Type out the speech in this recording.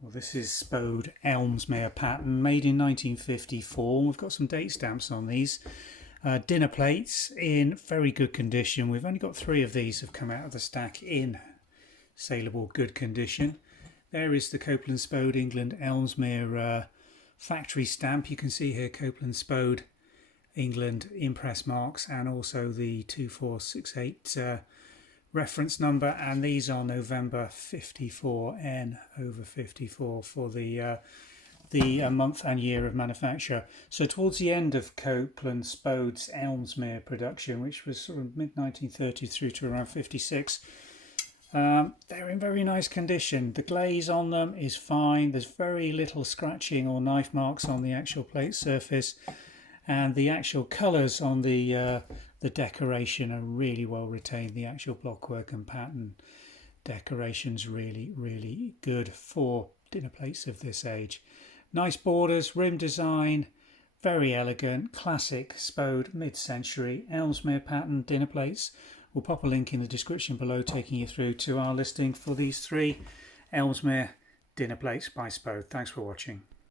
Well, this is Spode Ellesmere pattern, made in 1954. We've got some date stamps on these. Dinner plates in very good condition. We've only got 3 of these have come out of the stack in saleable good condition. There is the Copeland Spode England Ellesmere factory stamp. You can see here Copeland Spode England impress marks and also the 2468 reference number, and these are November 54 N over 54 for the month and year of manufacture. So towards the end of Copeland Spode's Ellesmere production, which was sort of mid 1930 through to around 56, they're in very nice condition. The glaze on them is fine. There's very little scratching or knife marks on the actual plate surface, and the actual colours on the decoration are really well retained. The actual blockwork and pattern decoration's really good for dinner plates of this age. Nice borders, rim design, very elegant, classic Spode mid-century Ellesmere pattern dinner plates. We'll pop a link in the description below taking you through to our listing for these 3 Ellesmere dinner plates by Spode. Thanks for watching.